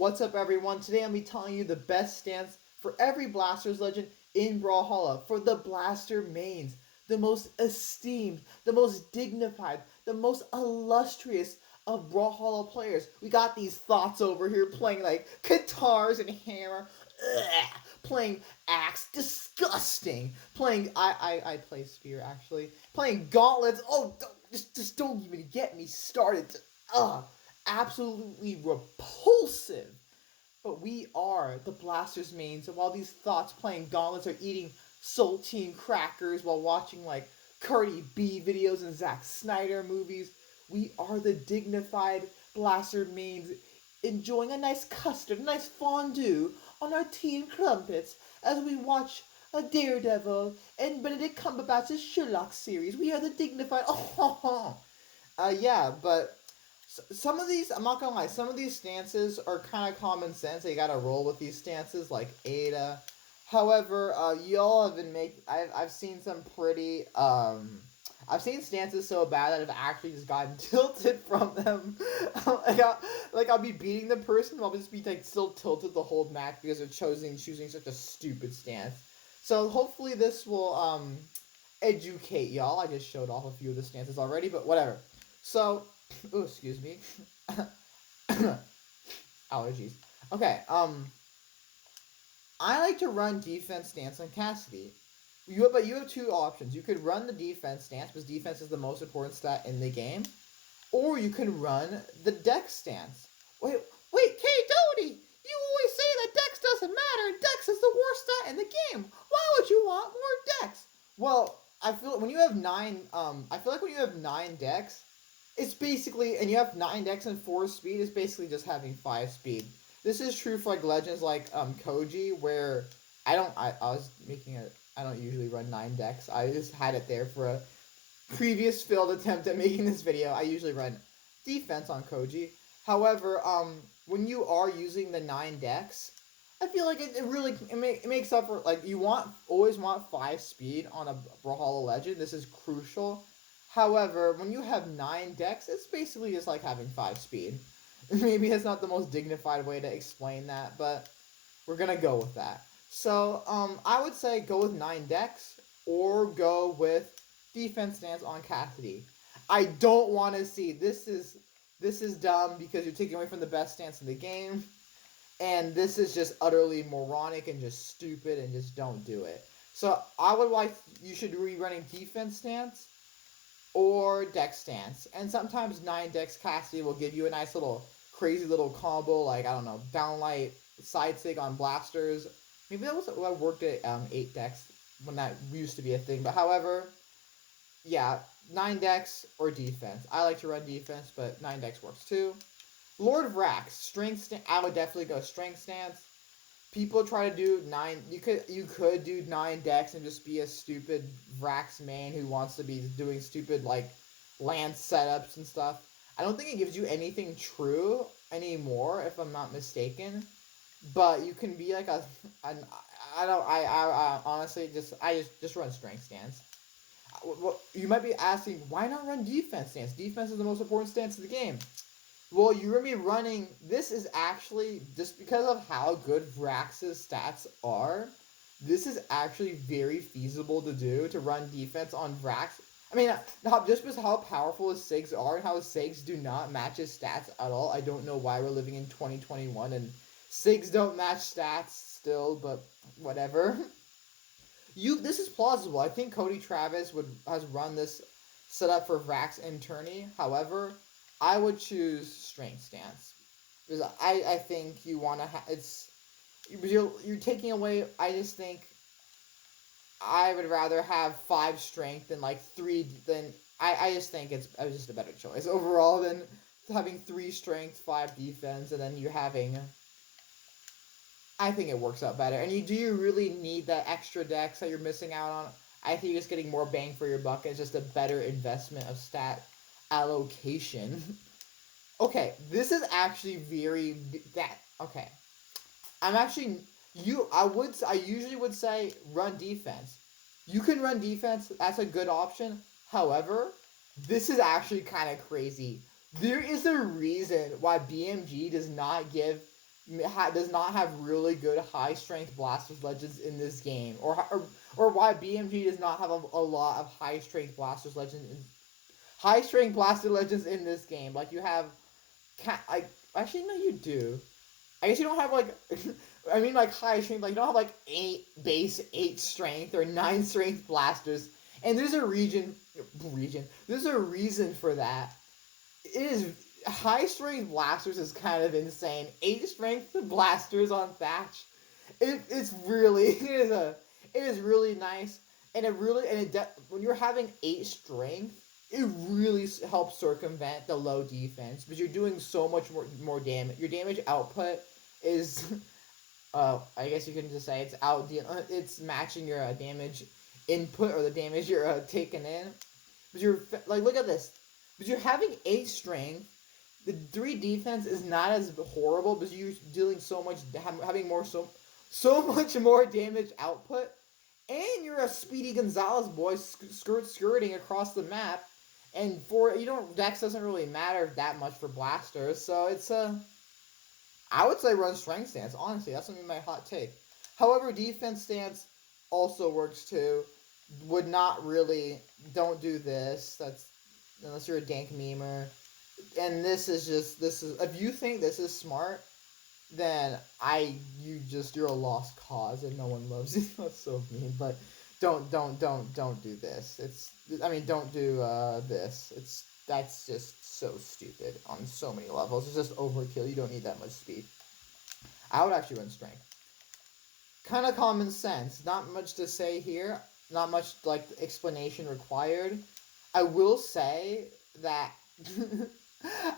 What's up, everyone? Today I'm be telling you the best stance for every Blasters legend in Brawlhalla for the Blaster mains. The most esteemed, the most dignified, the most illustrious of Brawlhalla players. We got these thoughts over here playing like guitars and hammer. Ugh, playing axe, disgusting. Playing I play spear actually. Playing gauntlets. Oh, just don't even get me started. Ugh, absolutely repulsive. But we are the Blasters mains, and while these thoughts playing gauntlets are eating saltine crackers while watching like Cardi B videos and Zack Snyder movies, we are the dignified Blaster mains enjoying a nice custard, a nice fondue on our tea and crumpets as we watch a Daredevil and Benedict Cumberbatch's Sherlock series. We are the dignified. Oh, yeah, but some of these, I'm not gonna lie, some of these stances are kind of common sense. You gotta roll with these stances, like Ada. However, y'all have been I've seen some pretty. I've seen stances so bad that I've actually just gotten tilted from them. I'll be beating the person, I'll just be like still tilted the whole match because they're choosing such a stupid stance. So hopefully this will educate y'all. I just showed off a few of the stances already, but whatever. So, oh, excuse me. Allergies. Okay, I like to run defense stance on Cassidy. But you have two options. You could run the defense stance, because defense is the most important stat in the game, or you can run the dex stance. Wait, kdoty! You always say that dex doesn't matter, dex is the worst stat in the game. Why would you want more dex? Well, I feel like when you have nine dex, it's basically, and you have 9 dex and 4 speed, it's basically just having 5 speed. This is true for like legends like Koji, where I don't usually run 9 dex. I just had it there for a previous failed attempt at making this video. I usually run defense on Koji. However, when you are using the 9 dex, I feel like it makes up for, like, always want 5 speed on a Brawlhalla legend. This is crucial. However, when you have 9 dex, it's basically just like having 5 speed. Maybe that's not the most dignified way to explain that, but we're gonna go with that. So, I would say go with 9 dex, or go with defense stance on Cassidy. I don't want to see, this is dumb because you're taking away from the best stance in the game, and this is just utterly moronic and just stupid, and just don't do it. So, you should be running defense stance or dex stance. And sometimes 9 dex Cassidy will give you a nice little crazy little combo, like, I don't know, downlight side sig on blasters. Maybe that was what I worked at 8 dex when that used to be a thing. But however, yeah, 9 dex or defense. I like to run defense, but 9 dex works too. Lord Vraxx, strength stance. I would definitely go strength stance. People try to do 9. You could do 9 dex and just be a stupid Vraxx main who wants to be doing stupid like lance setups and stuff. I don't think it gives you anything true anymore, if I'm not mistaken. But you can be like I honestly just run strength stance. Well, you might be asking, why not run defense stance? Defense is the most important stance in the game. Well, you're going to be running, this is actually, just because of how good Vraxx's stats are, this is actually very feasible to do, to run defense on Vraxx. I mean, just because how powerful his SIGs are, and how his SIGs do not match his stats at all. I don't know why we're living in 2021, and SIGs don't match stats still, but whatever. This is plausible. I think Cody Travis has run this setup for Vraxx and Tourney. However, I would choose strength stance, because I think you want to you're taking away. I just think I would rather have 5 strength than like 3. I just think it's just a better choice overall than having 3 strength, 5 defense, and then you having. I think it works out better. And do you really need that extra dex that you're missing out on? I think you're just getting more bang for your buck. It's just a better investment of stat allocation. Okay, this is actually okay. I usually would say run defense. You can run defense, that's a good option. However, this is actually kind of crazy. There is a reason why BMG does not give does not have really good high strength blasters legends in this game, or why BMG does not have a lot of high strength blasters legends in this game. Like you have, actually no, you do. I guess you don't have like, I mean like high strength. Like you don't have like 8 strength or 9 strength blasters. And there's a region. There's a reason for that. It is high strength blasters is kind of insane. 8 strength blasters on Thatch. It's really it is really nice, and when you're having 8 strength, it really helps circumvent the low defense because you're doing so much more damage. Your damage output is I guess you can just say it's matching your damage input or the damage you're taking in. But you're like, look at this. But you're having 8 strength. The 3 defense is not as horrible because you're dealing so much, having so much more damage output, and you're a Speedy Gonzalez boy skirting across the map, and Dex doesn't really matter that much for blasters, so it's I would say run strength stance. Honestly, that's gonna be my hot take. However, defense stance also works too. Would not really. Don't do this. That's unless you're a dank memer. And this is if you think this is smart, then you're a lost cause and no one loves you. That's so mean, but don't do this. Don't do this. That's just so stupid on so many levels. It's just overkill. You don't need that much speed. I would actually run strength. Kind of common sense. Not much to say here. Not much like explanation required. I will say that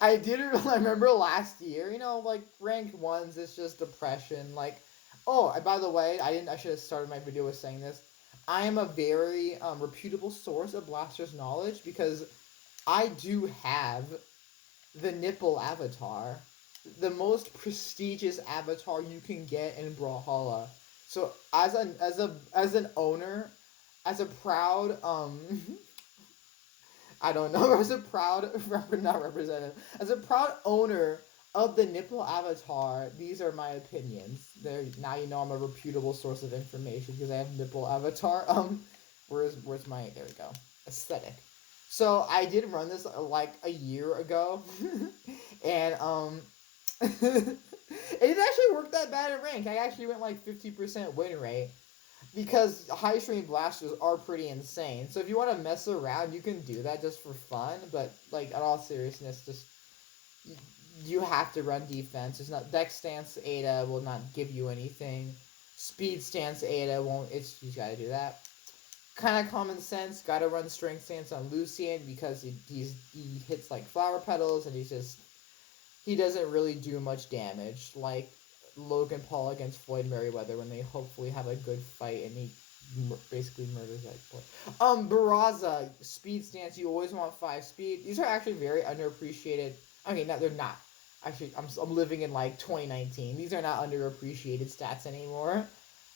I remember last year, like ranked ones, it's just depression. Like, oh, by the way, I should have started my video with saying this. I am a very reputable source of Blaster's knowledge because I do have the nipple avatar, the most prestigious avatar you can get in Brawlhalla. So as an owner, as a proud I don't know, as a proud not representative, as a proud owner of the nipple avatar, these are my opinions. Now you know I'm a reputable source of information because I have nipple avatar. Where's my, there we go, aesthetic. So I did run this like a year ago, and it didn't actually work that bad at rank. I actually went like 50% win rate because high strength blasters are pretty insane. So if you want to mess around, you can do that just for fun. But like in all seriousness, just you have to run defense. It's not dex stance Ada will not give you anything. Speed stance Ada won't. You gotta do that. Kind of common sense. Gotta run strength stance on Lucien because he hits like flower petals and he doesn't really do much damage. Like Logan Paul against Floyd Mayweather when they hopefully have a good fight and he basically murders that boy. Barraza, speed stance, you always want 5 speed. These are actually very underappreciated. I mean, they're not. Actually, I'm living in like 2019. These are not underappreciated stats anymore.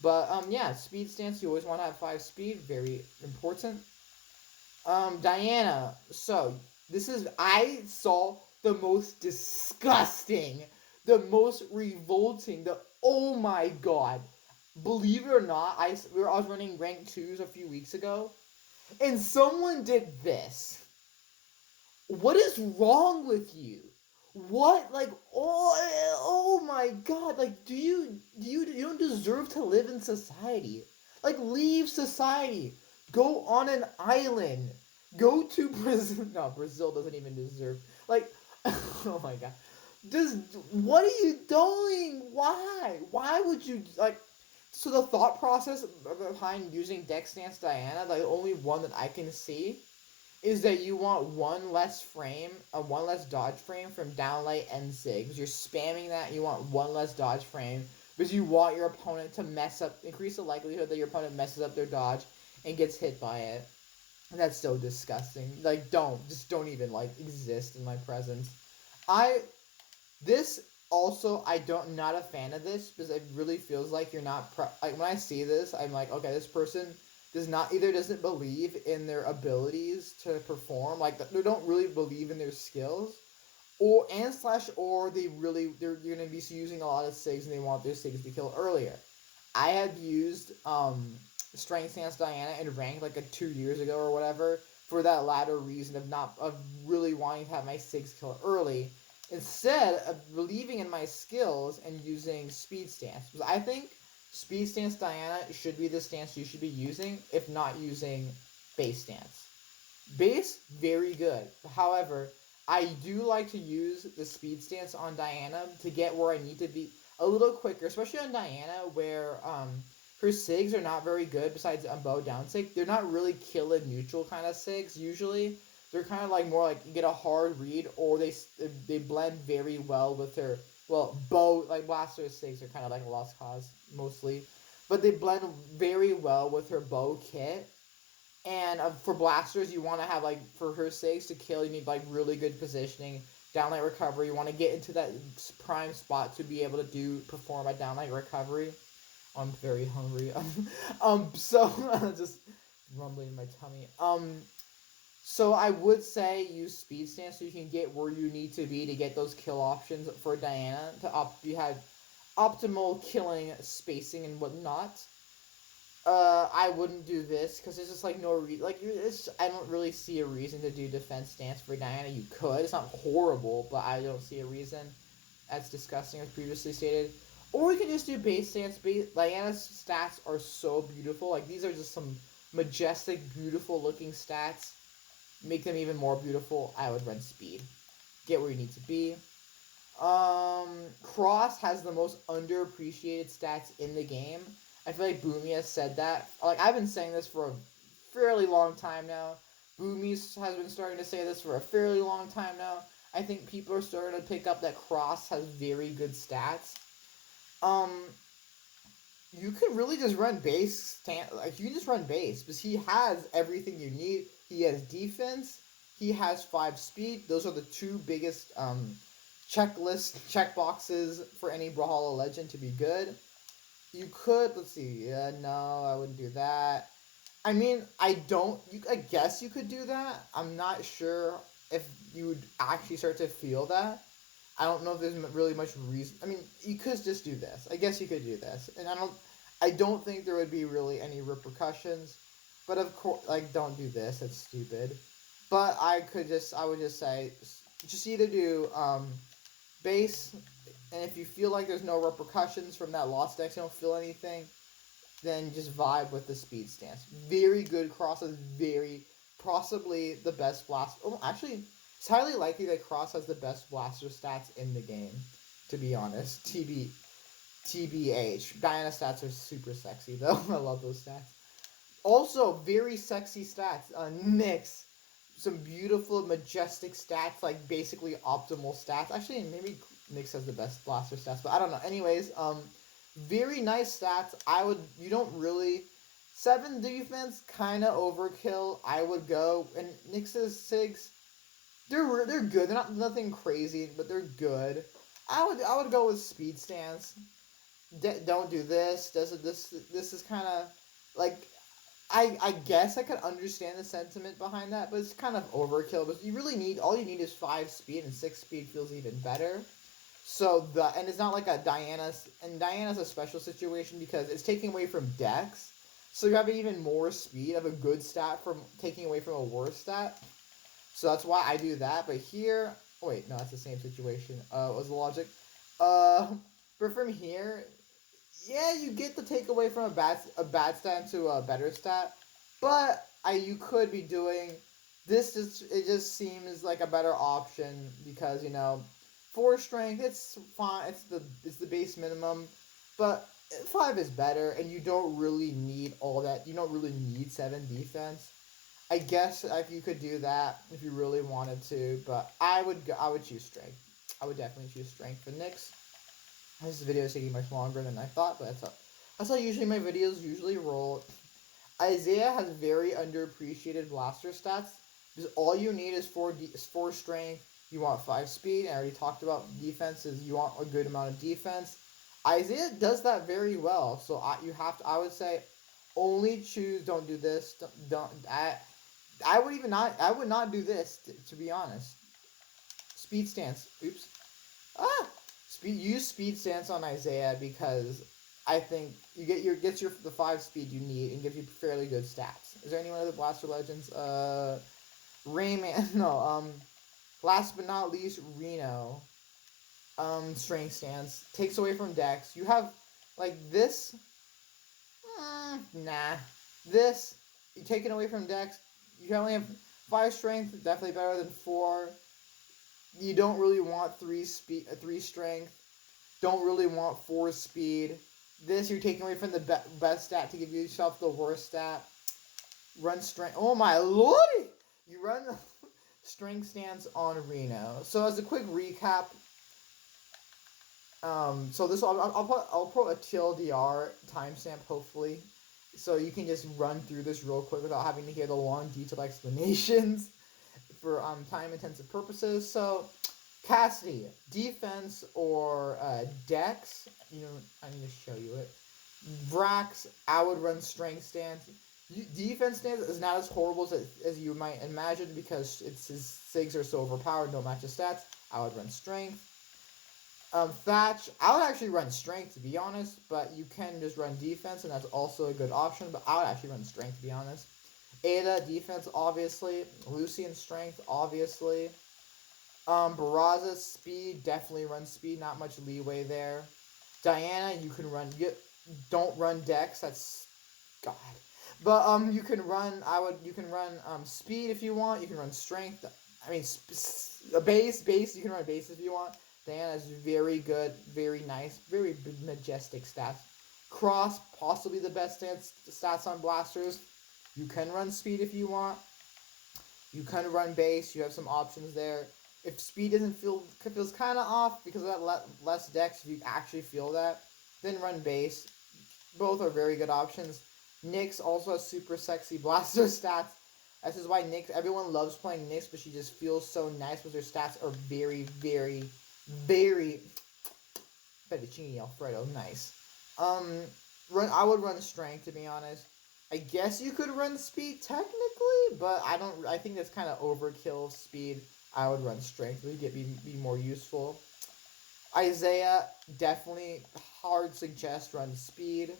But yeah, speed stance, you always want to have 5 speed, very important. Diana, so I saw the most disgusting, the most revolting, oh my god. Believe it or not, I was running rank 2s a few weeks ago, and someone did this. What is wrong with you? What, like, oh my god, like, you don't deserve to live in society. Like, leave society. Go on an island. Go to Brazil. No, Brazil doesn't even deserve, like, oh my god. What are you doing? Why would you, like, so the thought process behind using Dex Stance Diana, the only one that I can see, is that you want one less dodge frame from downlight and Zig. Because you're spamming that, you want one less dodge frame. Because you want your opponent to increase the likelihood that your opponent messes up their dodge and gets hit by it. And that's so disgusting. Like, don't even, like, exist in my presence. I'm not a fan of this, because it really feels like you're not, like, when I see this, I'm like, okay, this person doesn't believe in their abilities to perform, like, they don't really believe in their skills, or they're gonna be using a lot of SIGs and they want their SIGs to kill earlier. I had used Strength Stance Diana in rank like 2 years ago or whatever for that latter reason of really wanting to have my SIGs kill early instead of believing in my skills and using Speed Stance, because I think Speed Stance Diana should be the stance you should be using if not using Base Stance. Base, very good. However, I do like to use the speed stance on Diana to get where I need to be a little quicker, especially on Diana where her SIGs are not very good besides bow down SIG. They're not really kill and neutral kind of SIGs usually. They're kind of like more like you get a hard read or they blend very well with her, well, bow, like Blaster SIGs are kind of like Lost Cause mostly. But they blend very well with her bow kit. And for blasters, you want to have like for her sakes to kill, you need like really good positioning, downlight recovery. You want to get into that prime spot to be able to perform a downlight recovery. I'm very hungry. So just rumbling in my tummy. So I would say use speed stance so you can get where you need to be to get those kill options for Diana you have optimal killing spacing and whatnot. I wouldn't do this because there's just like no I don't really see a reason to do defense stance for Diana. You could. It's not horrible, but I don't see a reason. That's disgusting, as previously stated. Or you can just do base stance. Diana's stats are so beautiful. Like these are just some majestic, beautiful looking stats. Make them even more beautiful. I would run speed. Get where you need to be. Cross has the most underappreciated stats in the game. I feel like Boomy has said that. Like, I've been saying this for a fairly long time now. Boomy has been starting to say this for a fairly long time now. I think people are starting to pick up that Cross has very good stats. You can really just run base. Like, you can just run base, because he has everything you need. He has defense. He has 5 speed. Those are the 2 biggest, checkboxes for any Brawlhalla legend to be good. You could, let's see, no, I wouldn't do that. I mean, I guess you could do that. I'm not sure if you would actually start to feel that. I don't know if there's really much reason. I mean, you could just do this. I guess you could do this. And I don't think there would be really any repercussions. But of course, like, don't do this. That's stupid. But I would just say, just either do, base, and if you feel like there's no repercussions from that lost dex, you don't feel anything, then just vibe with the speed stance. Very good crosses, possibly the best blast. Oh, actually, it's highly likely that Cross has the best blaster stats in the game, to be honest. TBH. Diana stats are super sexy, though. I love those stats. Also, very sexy stats. Nyx. Some beautiful, majestic stats, like basically optimal stats. Actually, maybe Nyx has the best blaster stats, but I don't know. Anyways, very nice stats. You don't really, 7 defense, kind of overkill. I would go, and Nyx's SIGs, they're good. They're not nothing crazy, but they're good. I would go with speed stance. Don't do this. This is kind of like, I guess I could understand the sentiment behind that, but it's kind of overkill. But all you need is 5 speed, and 6 speed feels even better. So and it's not like Diana's a special situation because it's taking away from Dex. So you have even more speed of a good stat from taking away from a worse stat. So that's why I do that. But here, oh wait, no, that's the same situation. What was the logic? But from here, yeah, you get the takeaway from a bad stat to a better stat, but you could be doing this. It just seems like a better option because 4 strength, it's fine. It's the base minimum, but 5 is better, and you don't really need all that. You don't really need 7 defense. I guess you could do that if you really wanted to, but I would choose strength. I would definitely choose strength for Nyx. This video is taking much longer than I thought, but that's how usually my videos usually roll. Isaiah has very underappreciated blaster stats because all you need is 4 strength. You want 5 speed. I already talked about defenses. You want a good amount of defense. Isaiah does that very well. So I would say, only choose. Don't do this. I would not do this to be honest. speed stance. Oops. Ah! Use speed stance on Isaiah because I think you gets your the 5 speed you need and gives you fairly good stats. Is there any other Blaster Legends? Rayman. No. Last but not least, Reno. Strength stance takes away from Dex. You have like this. Nah. This you taken away from Dex. You only have 5 strength. Definitely better than 4. You don't really want 3 strength. Don't really want 4 speed. This you're taking away from the best stat to give yourself the worst stat. Run strength. Oh my lordy! You run the strength stance on Reno. So as a quick recap, so this I'll put a TLDR timestamp hopefully, so you can just run through this real quick without having to hear the long detailed explanations for time intensive purposes. So Cassidy, defense or dex, you know, I need to show you it. Vraxx, I would run strength stance. Defense stance is not as horrible as you might imagine because his SIGs are so overpowered, don't match his stats. I would run strength. Thatch, I would actually run strength to be honest, but you can just run defense and that's also a good option, but I would actually run strength to be honest. Ada, defense obviously. Lucien, strength obviously. Barraza, speed, definitely run speed, not much leeway there. Diana, you can run, don't run dex, that's, God. But, you can run speed if you want, you can run strength, I mean, base, you can run base if you want. Diana is very good, very nice, very majestic stats. Cross, possibly the best stats on blasters. You can run speed if you want. You can run base, you have some options there. If speed feels kind of off because of that less dex, if you actually feel that, then run base. Both are very good options. Nyx also has super sexy blaster stats. This is why everyone loves playing Nyx, but she just feels so nice because her stats are very, very, very fettuccine Alfredo, nice. I would run strength to be honest. I guess you could run speed technically, but I think that's kind of overkill speed. I would run strength to be more useful. Isaiah, definitely hard suggest run speed.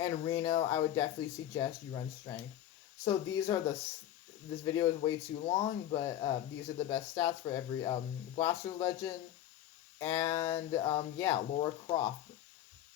And Reno, I would definitely suggest you run strength. So these are this video is way too long, but these are the best stats for every Blaster Legend. And yeah, Lara Croft.